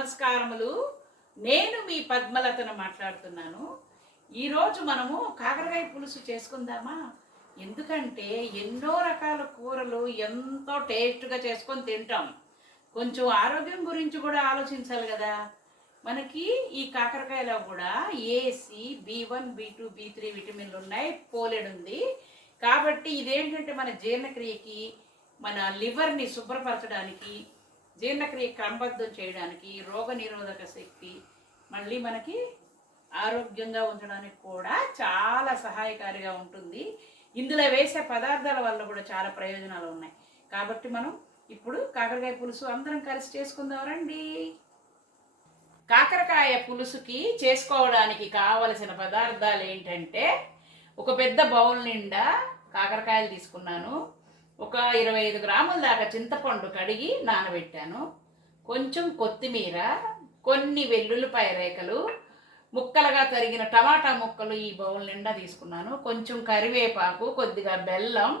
నమస్కారములు. నేను మీ పద్మలతను మాట్లాడుతున్నాను. ఈరోజు మనము కాకరకాయ పులుసు చేసుకుందామా? ఎందుకంటే ఎన్నో రకాల కూరలు ఎంతో టేస్ట్‌గా చేసుకొని తింటాం. కొంచెం ఆరోగ్యం గురించి కూడా ఆలోచించాలి కదా! మనకి ఈ కాకరకాయలో కూడా ఏ, సి, బి1, బి2, బి3 విటమిన్‌లున్నాయి. ఫోలేట్ కాబట్టి ఇదేంటంటే మన జీర్ణక్రియకి, మన లివర్‌ని శుభ్రపరచడానికి, జీర్ణక్రియ క్రమబద్ధం చేయడానికి, రోగనిరోధక శక్తి, మళ్ళీ మనకి ఆరోగ్యంగా ఉంచడానికి కూడా చాలా సహాయకారిగా ఉంటుంది. ఇందులో వేసే పదార్థాల వల్ల కూడా చాలా ప్రయోజనాలు ఉన్నాయి. కాబట్టి మనం ఇప్పుడు కాకరకాయ పులుసు అందరం కలిసి చేసుకుందాం రండి. కాకరకాయ పులుసుకి చేసుకోవడానికి కావలసిన పదార్థాలు ఏంటంటే, ఒక పెద్ద బౌల్ నిండా కాకరకాయలు తీసుకున్నాను. ఒక 25 గ్రాముల దాకా చింతపండు కడిగి నానబెట్టాను. కొంచెం కొత్తిమీర, కొన్ని వెల్లుల్లిపాయ రేఖలు, ముక్కలుగా తరిగిన టమాటా ముక్కలు ఈ బౌల్ నిండా తీసుకున్నాను. కొంచెం కరివేపాకు, కొద్దిగా బెల్లం,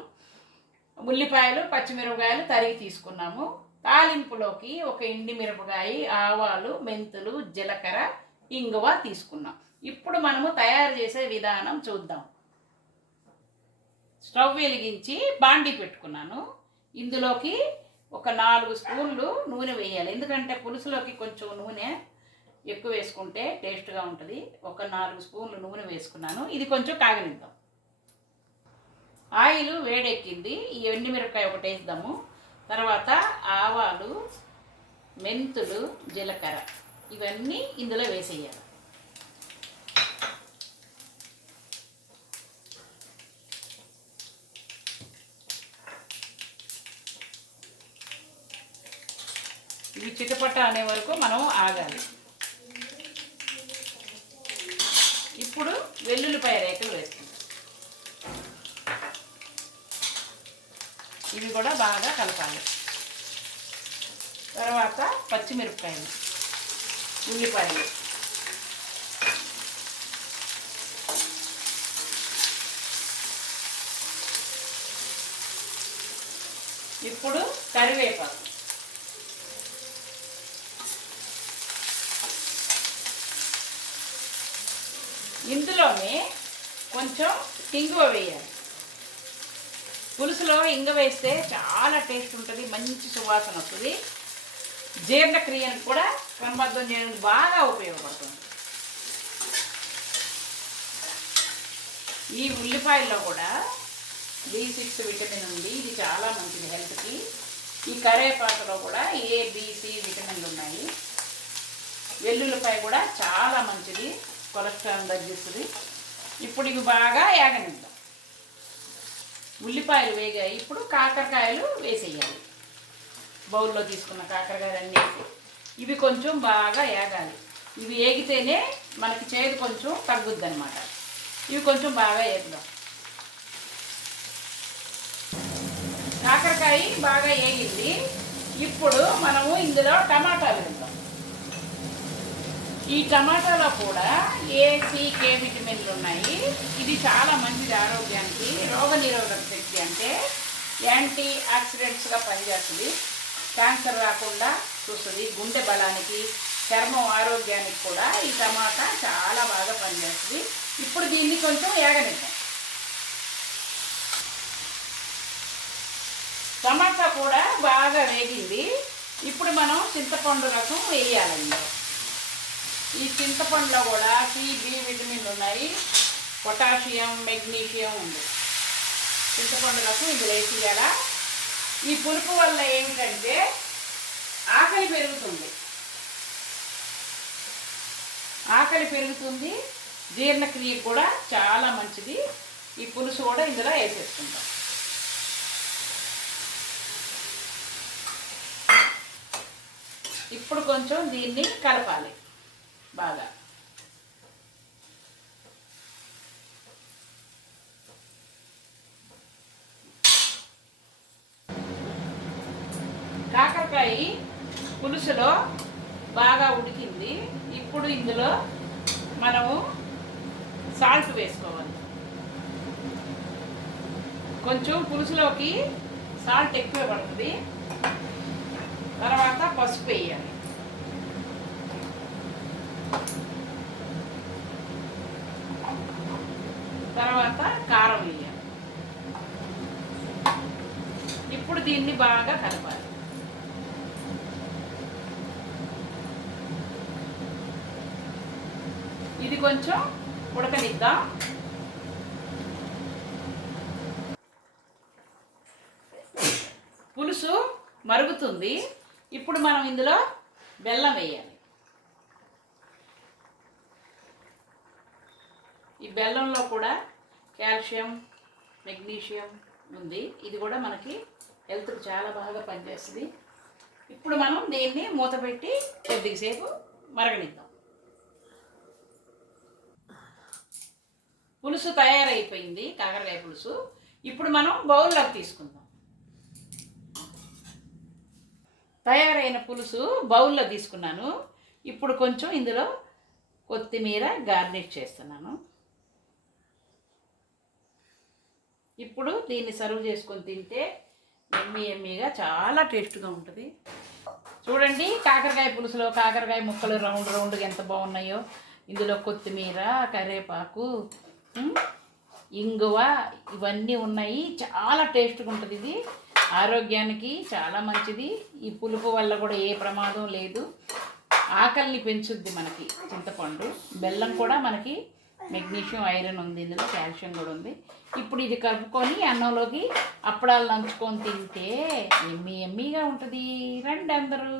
ఉల్లిపాయలు, పచ్చిమిరపకాయలు తరిగి తీసుకున్నాము. తాలింపులోకి ఒక ఎండుమిరపకాయ, ఆవాలు, మెంతులు, జీలకర్ర, ఇంగువ తీసుకున్నాం. ఇప్పుడు మనము తయారు చేసే విధానం చూద్దాం. స్టవ్ వెలిగించి బాండీ పెట్టుకున్నాను. ఇందులోకి ఒక 4 స్పూన్లు నూనె వేయాలి. ఎందుకంటే పులుసులోకి కొంచెం నూనె ఎక్కువ వేసుకుంటే టేస్ట్గా ఉంటుంది. ఒక 4 స్పూన్లు నూనె వేసుకున్నాను. ఇది కొంచెం కాగనిద్దాం. ఆయిల్ వేడెక్కింది. ఈ ఎండుమిరపకాయ ఒకటి వేద్దాము. తర్వాత ఆవాలు, మెంతులు, జీలకర్ర ఇవన్నీ ఇందులో వేసేయాలి. ఇవి చిటపట అనే వరకు మనం ఆగాలి. ఇప్పుడు వెల్లుల్లిపాయ రేఖలు వేస్తున్నాం. ఇవి కూడా బాగా కలపాలి. తర్వాత పచ్చిమిరపకాయలు, ఉల్లిపాయలు, ఇప్పుడు కరివేపాకు, ఇందులోనే కొంచెం ఇంగువ వేయాలి. పులుసులో ఇంగువ వేస్తే చాలా టేస్ట్ ఉంటుంది, మంచి సువాసన వస్తుంది. జీర్ణక్రియను కూడా క్రమబద్ధం చేయడానికి బాగా ఉపయోగపడుతుంది. ఈ ఉల్లిపాయల్లో కూడా B6 విటమిన్ ఉంది. ఇది చాలా మంచిది హెల్త్కి. ఈ కరివేపాకులో కూడా A, B, C విటమిన్లు ఉన్నాయి. వెల్లుల్లిపాయ కూడా చాలా మంచిది, కొలెస్ట్రాల్ తగ్గిస్తుంది. ఇప్పుడు ఇవి బాగా యాగనిద్దాం. ఉల్లిపాయలు వేగాయి. ఇప్పుడు కాకరకాయలు వేసేయాలి. బౌల్లో తీసుకున్న కాకరకాయలు అన్నీ వేసి ఇవి కొంచెం బాగా యాగాలి. ఇవి ఏగితేనే మనకి చేదు కొంచెం తగ్గుద్ది అనమాట. ఇవి కొంచెం బాగా వేద్దాం. కాకరకాయ బాగా ఏగింది. ఇప్పుడు మనము ఇందులో టమాటాలు వేద్దాం. ఈ టమాటాలో కూడా A, C, K విటమిన్లు ఉన్నాయి. ఇది చాలా మంచిది ఆరోగ్యానికి. రోగనిరోధక శక్తి అంటే యాంటీ ఆక్సిడెంట్స్గా పనిచేస్తుంది. క్యాన్సర్ రాకుండా చూస్తుంది. గుండె బలానికి, చర్మం ఆరోగ్యానికి కూడా ఈ టమాటా చాలా బాగా పనిచేస్తుంది. ఇప్పుడు దీన్ని కొంచెం ఏగనిద్దాం. టమాటా కూడా బాగా వేగింది. ఇప్పుడు మనం చింతపండు రసం వేయాలండి. ఈ చింతపండులో కూడా C, B విటమిన్లు ఉన్నాయి. పొటాషియం, మెగ్నీషియం ఉంది. చింతపండు రసం ఇందులో వేసేయాలా. ఈ పులుపు వల్ల ఏమిటంటే ఆకలి పెరుగుతుంది. జీర్ణక్రియ కూడా చాలా మంచిది. ఈ పులుసు కూడా ఇందులో వేసేసుకుంటాం. ఇప్పుడు కొంచెం దీన్ని కలపాలి బాగా. కాకరకాయ పులుసులో బాగా ఉడికింది. ఇప్పుడు ఇందులో మనము సాల్ట్ వేసుకోవాలి. కొంచెం పులుసులోకి సాల్ట్ ఎక్కువ పడుతుంది. తర్వాత పసుపు వేయాలి. తర్వాత కారం వేయాలి. ఇప్పుడు దీన్ని బాగా కలపాలి. ఇది కొంచెం ఉడకనిద్దాం. పులుసు మరుగుతుంది. ఇప్పుడు మనం ఇందులో బెల్లం వేయాలి. ఈ బెల్లంలో కూడా కాల్షియం, మెగ్నీషియం ఉంది. ఇది కూడా మనకి హెల్త్కి చాలా బాగా పనిచేస్తుంది. ఇప్పుడు మనం దీన్ని మూత పెట్టి కొద్దిసేపు మరగనిద్దాం. పులుసు తయారైపోయింది, కాకరకాయ పులుసు. ఇప్పుడు మనం బౌల్లోకి తీసుకుందాం. తయారైన పులుసు బౌల్లో తీసుకున్నాను. ఇప్పుడు కొంచెం ఇందులో కొత్తిమీర గార్నిష్ చేస్తున్నాను. ఇప్పుడు దీన్ని సర్వ్ చేసుకొని తింటే ఎమ్మీగా చాలా టేస్ట్గా ఉంటుంది. చూడండి, కాకరకాయ పులుసులో కాకరకాయ ముక్కలు రౌండ్గా ఎంత బాగున్నాయో. ఇందులో కొత్తిమీర, కరివేపాకు, ఇంగువ ఇవన్నీ ఉన్నాయి. చాలా టేస్ట్గా ఉంటుంది. ఇది ఆరోగ్యానికి చాలా మంచిది. ఈ పులుపు వల్ల కూడా ఏ ప్రమాదం లేదు. ఆకలిని పెంచుద్ది మనకి చింతపండు. బెల్లం కూడా మనకి మెగ్నీషియం, ఐరన్ ఉంది. ఇందులో కాల్షియం కూడా ఉంది. ఇప్పుడు ఇది కలుపుకొని అన్నంలోకి అప్పడాలు నంచుకొని తింటే ఎమ్మీగా ఉంటుంది. రండి అందరూ.